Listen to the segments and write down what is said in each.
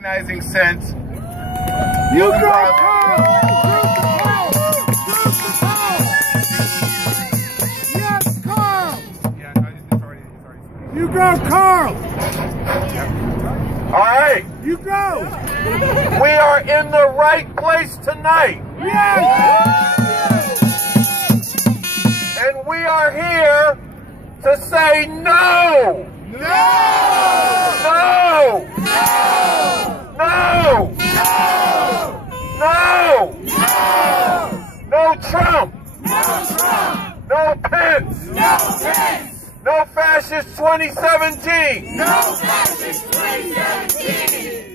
Organizing sense. You go, Carl! Yes, Carl! Yeah, no, it's already. You go, Carl! All right. You go! We are in the right place tonight. Yes! And we are here to say no! No! No! No! No! No Trump! No Pence! No fascist 2017!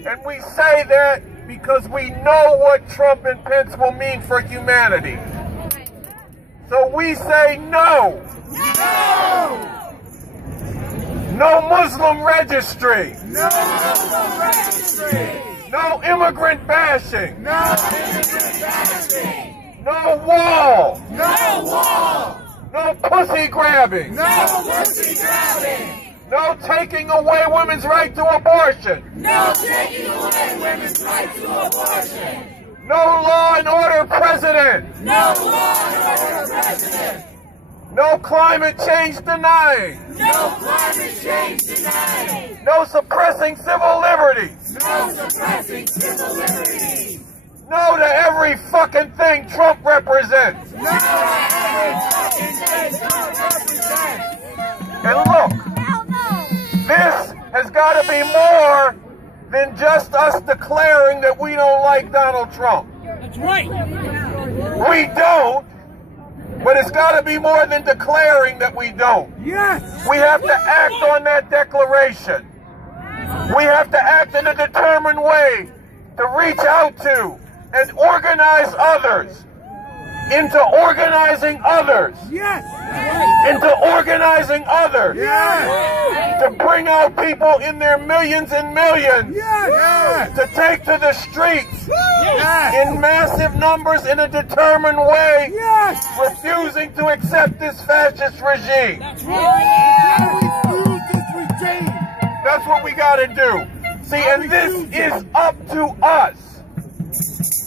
And we say that because we know what Trump and Pence will mean for humanity. So we say no! No Muslim registry! No immigrant bashing! No wall! No pussy grabbing! No taking away women's right to abortion! No law and order president! No climate change denying! No suppressing civil liberties! No to every fucking thing Trump represents! And look, this has got to be more than just us declaring that we don't like Donald Trump. That's right. We don't, but it's got to be more than declaring that we don't. Yes! We have to act on that declaration. We have to act in a determined way to reach out to and organize others into organizing others. Yes! Into organizing others. Yes! To bring out people in their millions and millions. Yes! To take to the streets Yes! in massive numbers in a determined way, Yes! refusing to accept this fascist regime. That's right. That's what we got to do. See, and this is up to us.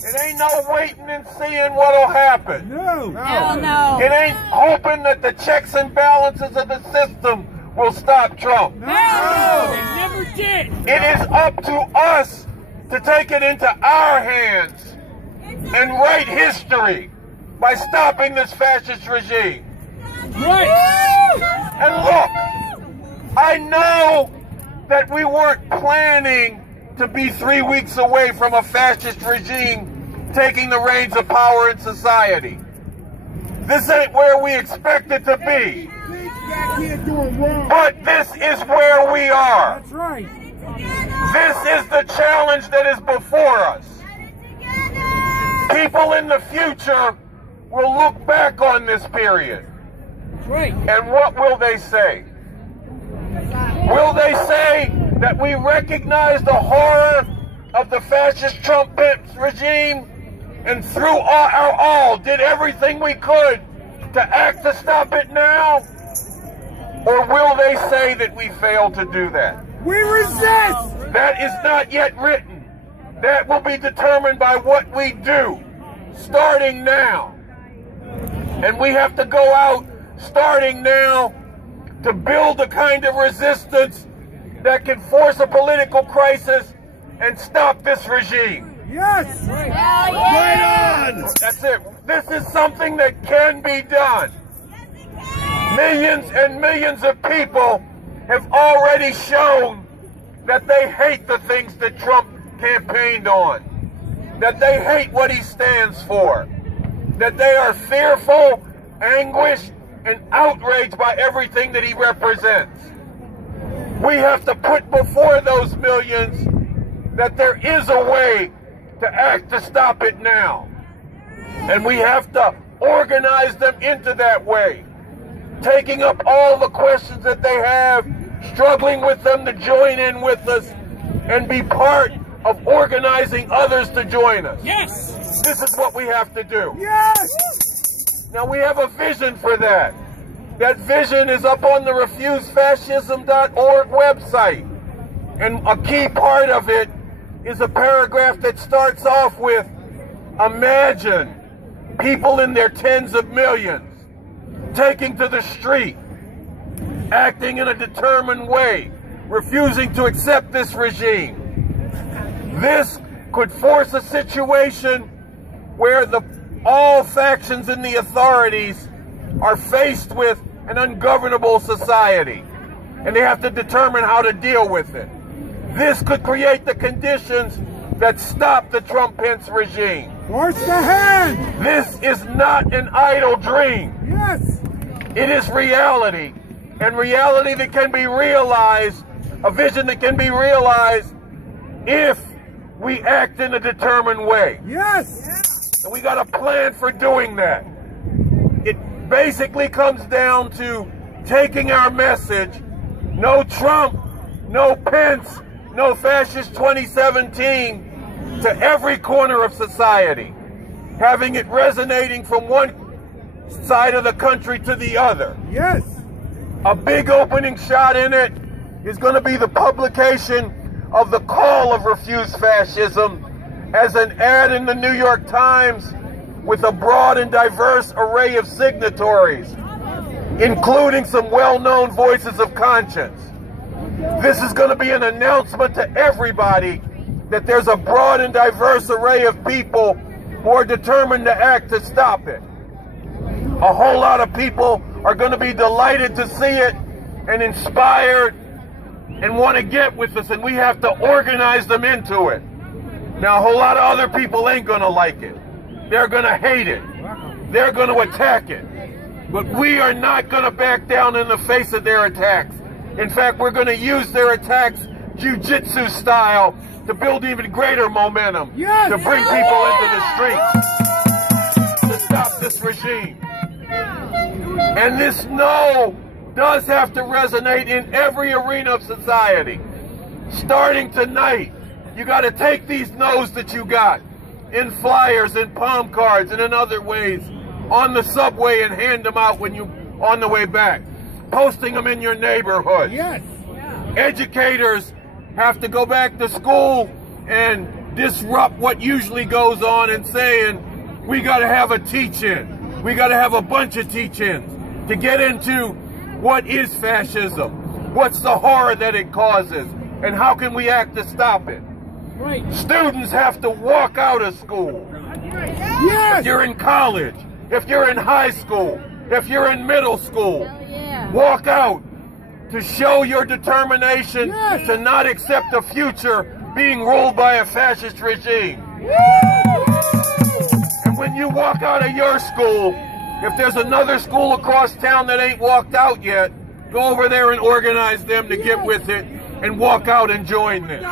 It ain't no waiting and seeing what'll happen. No! No. It ain't hoping that the checks and balances of the system will stop Trump. They never did. It is up to us to take it into our hands and write history by stopping this fascist regime. Right. And look, I know that we weren't planning to be 3 weeks away from a fascist regime taking the reins of power in society. This ain't where we expect it to be. But this is where we are. That's right. This is the challenge that is before us. People in the future will look back on this period. That's right. And what will they say? Will they say that we recognize the horror of the fascist Trump Pence regime and through our all did everything we could to act to stop it now? Or will they say that we failed to do that? We resist! That is not yet written. That will be determined by what we do, starting now. And we have to go out, starting now, to build the kind of resistance that can force a political crisis and stop this regime. Yes! Right. Right on! That's it. This is something that can be done. Millions and millions of people have already shown that they hate the things that Trump campaigned on, that they hate what he stands for, that they are fearful, anguished, and outraged by everything that he represents. We have to put before those millions that there is a way to act to stop it now. And we have to organize them into that way, taking up all the questions that they have, struggling with them to join in with us, and be part of organizing others to join us. Yes. This is what we have to do. Yes! Now we have a vision for that. That vision is up on the refusefascism.org website. And a key part of it is a paragraph that starts off with, imagine people in their tens of millions taking to the street, acting in a determined way, refusing to accept this regime. This could force a situation where all factions in the authorities are faced with an ungovernable society, and they have to determine how to deal with it. This could create the conditions that stop the Trump-Pence regime. Force the hand! This is not an idle dream. Yes! It is reality, and reality that can be realized, a vision that can be realized if we act in a determined way. Yes! And we got a plan for doing that. It basically comes down to taking our message, no Trump, no Pence, no fascist 2017, to every corner of society, having it resonating from one side of the country to the other. Yes! A big opening shot in it is going to be the publication of the Call of Refuse Fascism as an ad in the New York Times with a broad and diverse array of signatories, including some well-known voices of conscience. This is going to be an announcement to everybody that there's a broad and diverse array of people who are determined to act to stop it. A whole lot of people are going to be delighted to see it and inspired and want to get with us, and we have to organize them into it. Now, a whole lot of other people ain't going to like it. They're going to hate it. They're going to attack it. But we are not going to back down in the face of their attacks. In fact, we're going to use their attacks jiu-jitsu style to build even greater momentum, yes, to bring people into the streets, to stop this regime. And this no does have to resonate in every arena of society. Starting tonight, you got to take these no's that you got in flyers, in palm cards, and in other ways on the subway and hand them out when you on the way back. Posting them in your neighborhood. Yes. Educators have to go back to school and disrupt what usually goes on and saying, we got to have a teach-in. We got to have a bunch of teach-ins to get into what is fascism, what's the horror that it causes, and how can we act to stop it. Right. Students have to walk out of school. Yes. If you're in college, if you're in high school, if you're in middle school, walk out to show your determination to not accept a future being ruled by a fascist regime. And when you walk out of your school, if there's another school across town that ain't walked out yet, go over there and organize them to get with it and walk out and join them.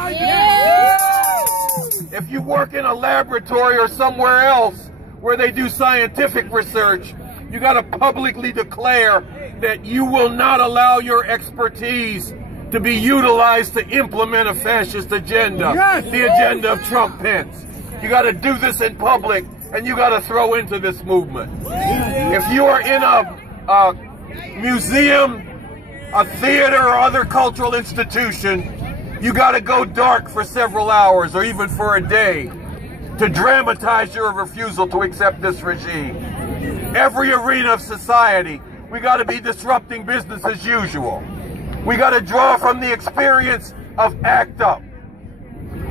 If you work in a laboratory or somewhere else where they do scientific research, you got to publicly declare that you will not allow your expertise to be utilized to implement a fascist agenda, the agenda of Trump-Pence. You got to do this in public, and you got to throw into this movement. If you are in a museum, a theater, or other cultural institution, you got to go dark for several hours or even for a day to dramatize your refusal to accept this regime. Every arena of society, we got to be disrupting business as usual. We got to draw from the experience of ACT UP.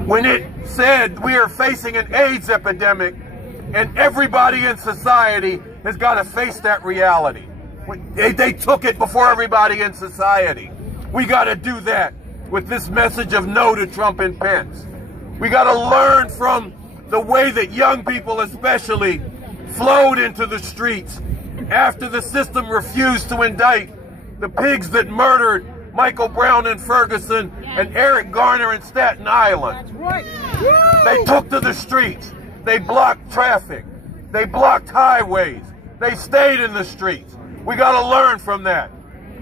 When it said we are facing an AIDS epidemic and everybody in society has got to face that reality. They took it before everybody in society. We got to do that with this message of no to Trump and Pence. We got to learn from the way that young people especially flowed into the streets after the system refused to indict the pigs that murdered Michael Brown in Ferguson and Eric Garner in Staten Island. They took to the streets. They blocked traffic. They blocked highways. They stayed in the streets. We got to learn from that.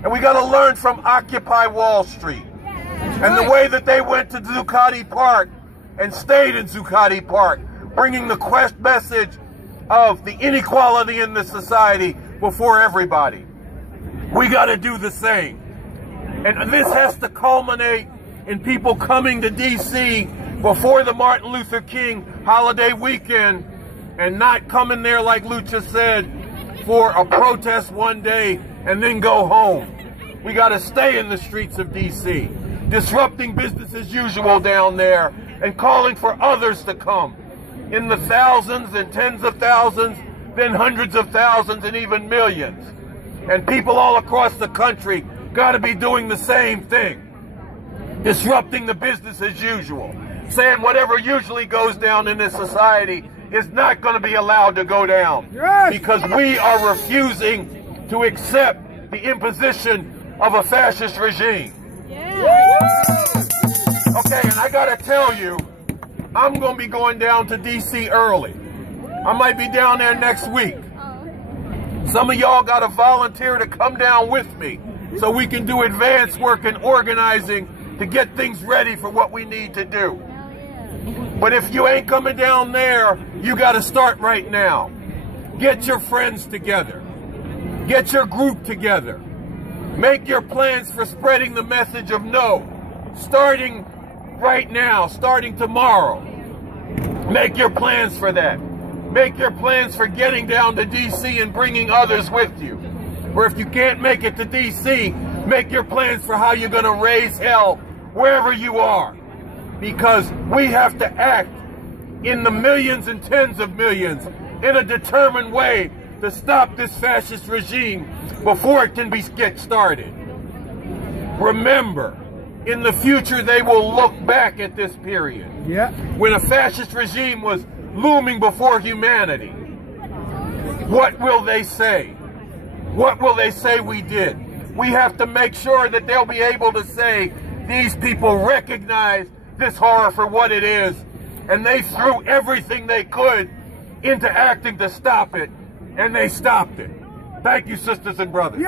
And we got to learn from Occupy Wall Street and the way that they went to Zuccotti Park and stayed in Zuccotti Park, bringing the message of the inequality in the society before everybody. We got to do the same. And this has to culminate in people coming to D.C. before the Martin Luther King holiday weekend and not come in there, like Lucha said, for a protest one day and then go home. We got to stay in the streets of D.C., disrupting business as usual down there and calling for others to come in the thousands and tens of thousands, then hundreds of thousands and even millions. And people all across the country got to be doing the same thing, disrupting the business as usual, saying whatever usually goes down in this society is not going to be allowed to go down, because we are refusing to accept the imposition of a fascist regime. Okay, and I got to tell you, I'm going to be going down to D.C. early. I might be down there next week. Some of y'all got to volunteer to come down with me so we can do advanced work and organizing to get things ready for what we need to do. But if you ain't coming down there, you got to start right now. Get your friends together. Get your group together. Make your plans for spreading the message of no, starting right now, starting tomorrow. Make your plans for that. Make your plans for getting down to D.C. and bringing others with you. Or if you can't make it to D.C., make your plans for how you're going to raise hell wherever you are. Because we have to act in the millions and tens of millions in a determined way to stop this fascist regime before it can get started. Remember, in the future they will look back at this period when a fascist regime was looming before humanity. What will they say? What will they say we did? We have to make sure that they'll be able to say these people recognize this horror for what it is, and they threw everything they could into acting to stop it, and they stopped it. Thank you, sisters and brothers.